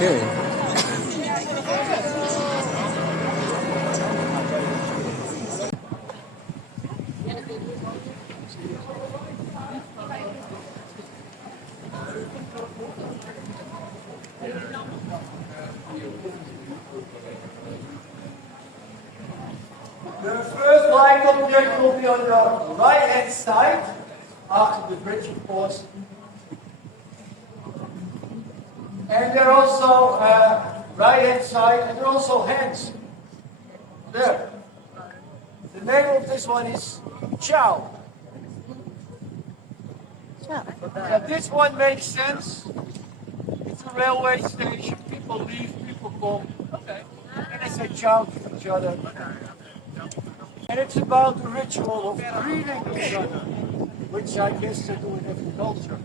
Okay. The first light object will be on the right-hand side, after the bridge, of course. And they're also right-hand side, and they're also hands. There. The name of this one is Chow. This one makes sense. It's a railway station. People leave, people come, and they say ciao to each other. And it's about the ritual of greeting each other, which I guess they do in every culture.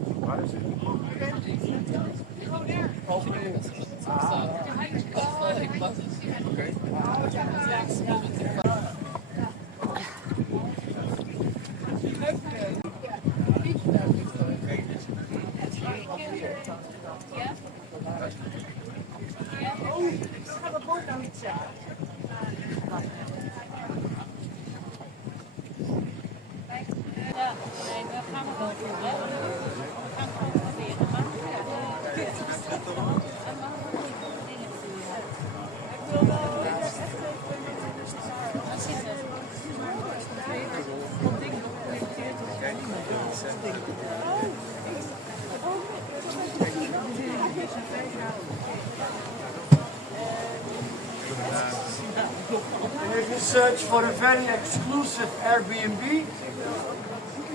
And if you search for a very exclusive Airbnb,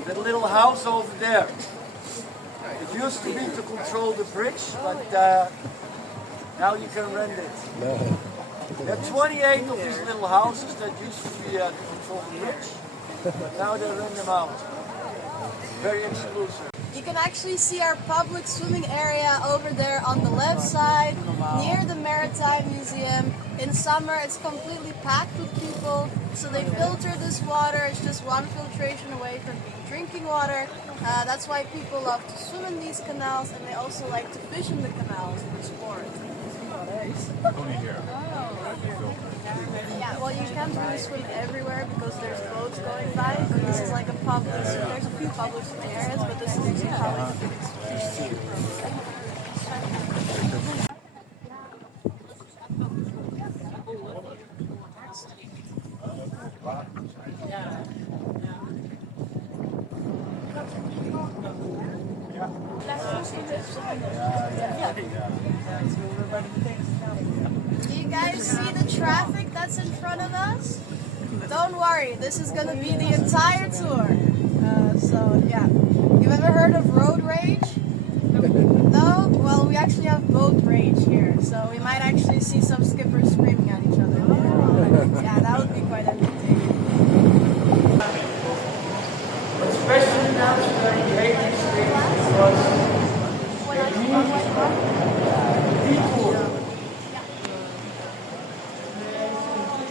that little house over there. It used to be to control the bridge, but now you can rent it. No. There are 28 of these little houses that used to be to control the bridge, but now they rent them out. Very exclusive. You can actually see our public swimming area over there on the left side, near the Maritime Museum. In summer it's completely packed with people, so they filter this water. It's just one filtration away from being drinking water. That's why people love to swim in these canals, and they also like to fish in the canals for sport. Only here. Yeah, well, you can't really swim everywhere because there's boats going by, but this is like a public, there's a few public swimming areas, but this is probably the biggest. Do you guys see the traffic that's in front of us? Don't worry, this is gonna be the entire tour. So yeah, you've ever heard of road rage? No? Well, we actually have boat rage here, so we might actually see some skippers screaming at each other. Yeah, that would be quite entertaining. Especially now that we hate these things because they need detour.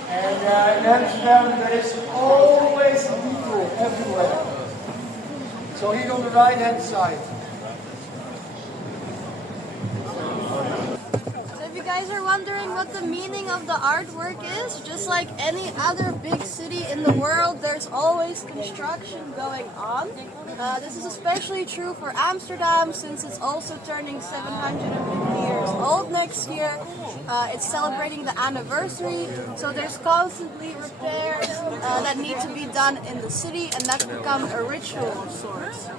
And in Amsterdam there is always a detour everywhere. So here on the right hand side. So if you guys are wondering what the meaning of the artwork is, just like any other big city in the world, there's always construction going on. This is especially true for Amsterdam since it's also turning 750 years old next year. It's celebrating the anniversary, so there's constantly repairs that need to be done in the city, and that's become a ritual of sorts.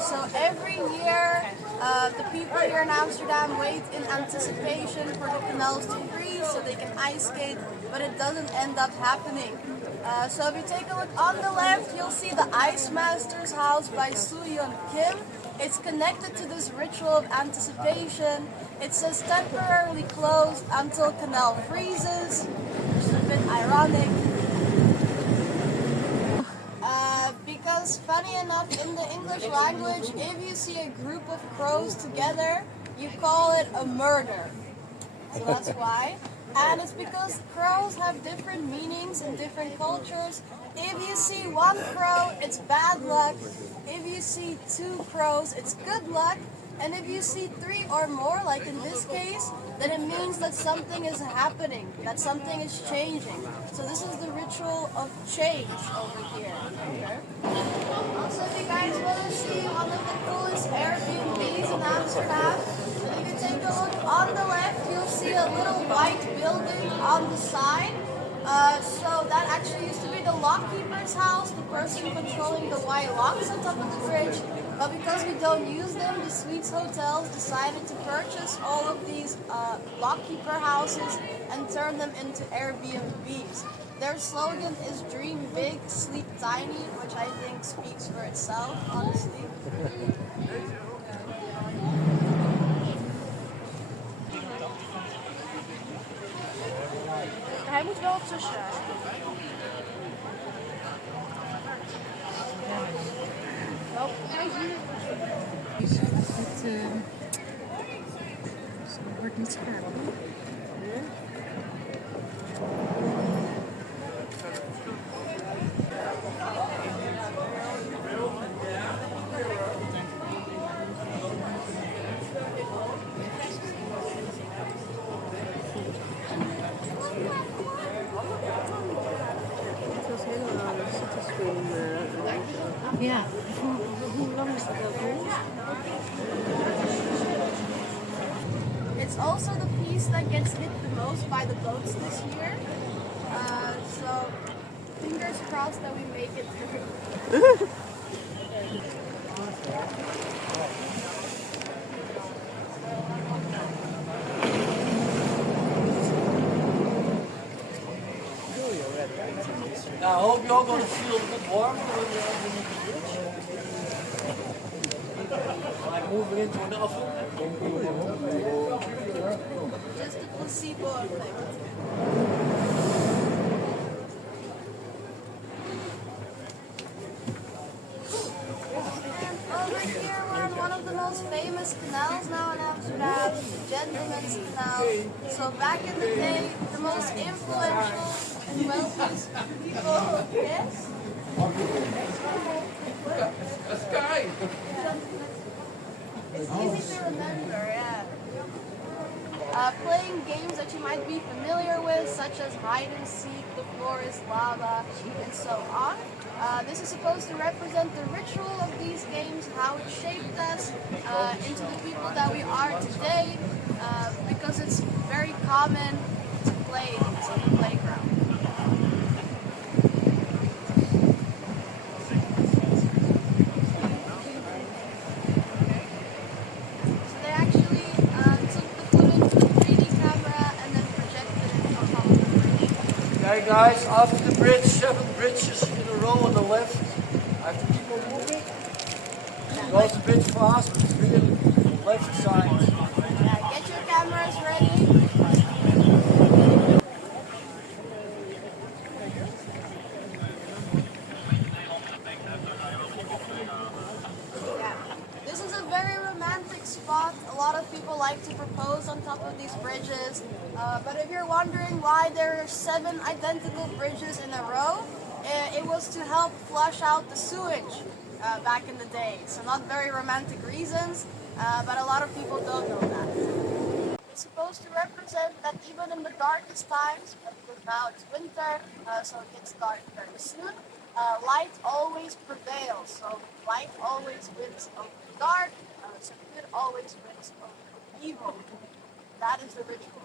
So every year, the people here in Amsterdam wait in anticipation for the canals to freeze so they can ice skate, but it doesn't end up happening. So if you take a look on the left, you'll see the Ice Master's house by Soo-Yeon Kim. It's connected to this ritual of anticipation. It says temporarily closed until canal freezes, which is a bit ironic. Because funny enough, in the English language, if you see a group of crows together, you call it a murder. So that's why. And it's because crows have different meanings in different cultures. If you see one crow, it's bad luck. If you see two crows, it's good luck. And if you see 3 or more, like in this case, then it means that something is happening, that something is changing. So this is the ritual of change over here. Okay. Also, if you guys want to see one of the coolest Airbnbs in Amsterdam, if you take a look on the left, you'll see a little white building on the side. So that actually used to be the lockkeeper's house, the person controlling the white locks on top of the bridge. But because we don't use them, the Suites Hotels decided to purchase all of these lockkeeper houses and turn them into Airbnbs. Their slogan is "Dream big, sleep tiny," which I think speaks for itself, honestly. Hij moet wel tussen. Het wordt niet scherp. Ja, hoe lang is dat ook? It's also the piece that gets hit the most by the boats this year. So fingers crossed that we make it through. Now, I hope you're all going to feel a bit warm underneath the bridge. Like moving into an oven. Just a placebo effect. Over here we're on one of the most famous canals now in Amsterdam, Gentleman's Canal. So back in the day, the most influential and wealthiest people, yes? It's easy to remember, yeah. Playing games that you might be familiar with, such as hide and seek, the floor is lava, and so on. This is supposed to represent the ritual of these games, how it shaped us into the people that we are today, because it's very common to play these on the playground. So they actually took the footage with a 3D camera and then projected it on top of the bridge. Okay, guys, after the bridge, 7 bridges in a row on the left. I have to keep on moving. It goes a bit fast, but it's really on the left side. Yeah, get your cameras ready. Yeah, this is a very romantic spot. A lot of people like to propose on top of these bridges. But if you're wondering why there are 7 identical bridges in a row, it was to help flush out the sewage back in the day. So not very romantic reasons, but a lot of people don't know that. It's supposed to represent that even in the darkest times, because now it's winter, so it gets dark very soon, light always prevails. So light always wins over the dark, so good always wins over evil. That is the ritual.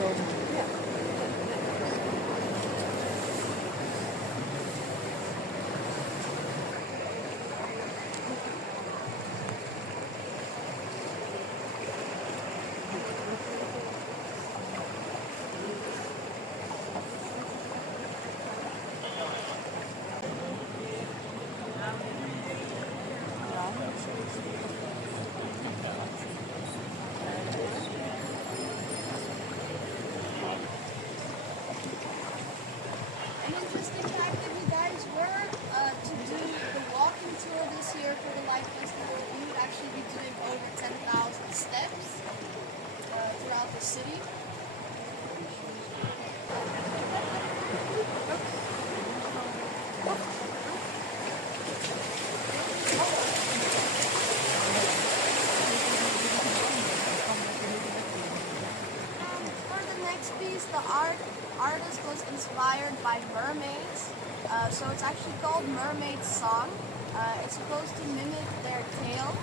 An interesting fact if you guys were to do the walking tour this year for the Light Festival, you would actually be doing over 10,000 steps throughout the city. For the next piece, the artist was inspired by mermaids. So it's actually called Mermaid Song. It's supposed to mimic their tail.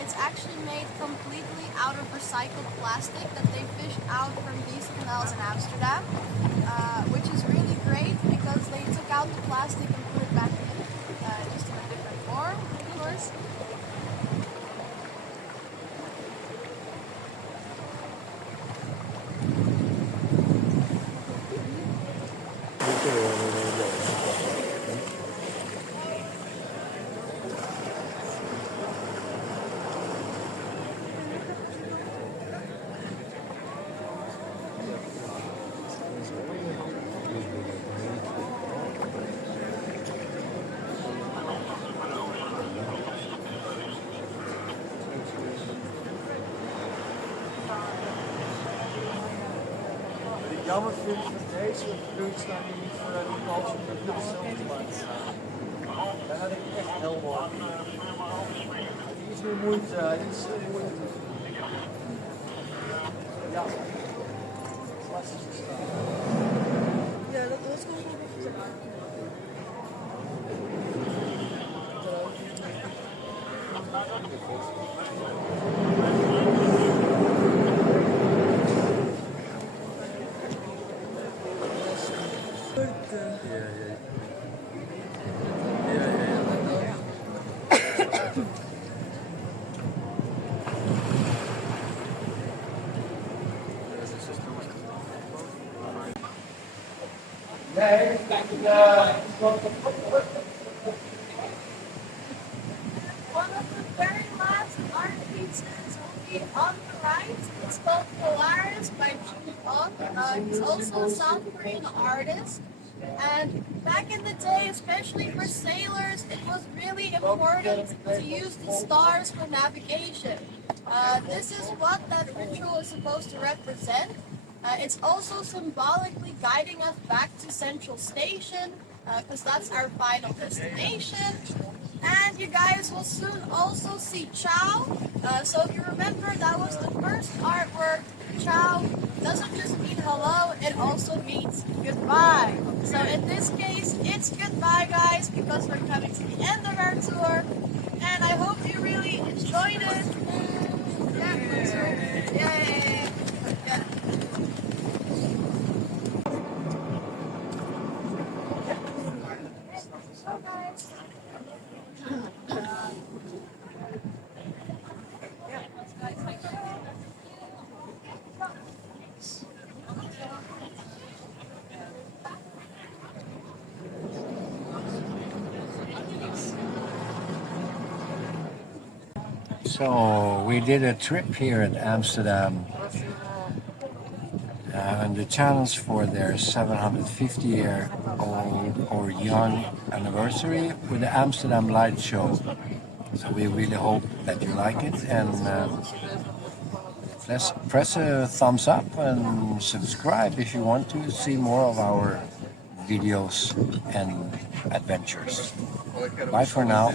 It's actually made completely out of recycled plastic that they fished out from these canals in Amsterdam, which is really great because they took out the plastic and put it back in, just in a different form, of course. Jammer vind ik dat deze kleurstelling niet vanuit de kans om dat hetzelfde te laten staan. Daar had ik echt helemaal aan. Iets meer moeite, iets moeite. Ja, lastig te staan. Ja, dat was gewoon even Nee, One of the very last art pieces will be on the right. It's called Polaris by Jun On. He's also a South Korean artist. And back in the day, especially for sailors, it was really important to use the stars for navigation. This is what that ritual is supposed to represent. It's also symbolically guiding us back to Central Station, because that's our final destination. And you guys will soon also see Ciao. So if you remember, that was the first artwork. Ciao doesn't just mean hello, it also means goodbye. So in this case, it's goodbye, guys, because we're coming to the end of our tour. And I hope you really enjoyed it. Yay! Yeah. So guys. So we did a trip here at Amsterdam and the channels for their 750-year-old or young anniversary with the Amsterdam Light Show. So we really hope that you like it, and press a thumbs up and subscribe if you want to see more of our videos and adventures. Bye for now.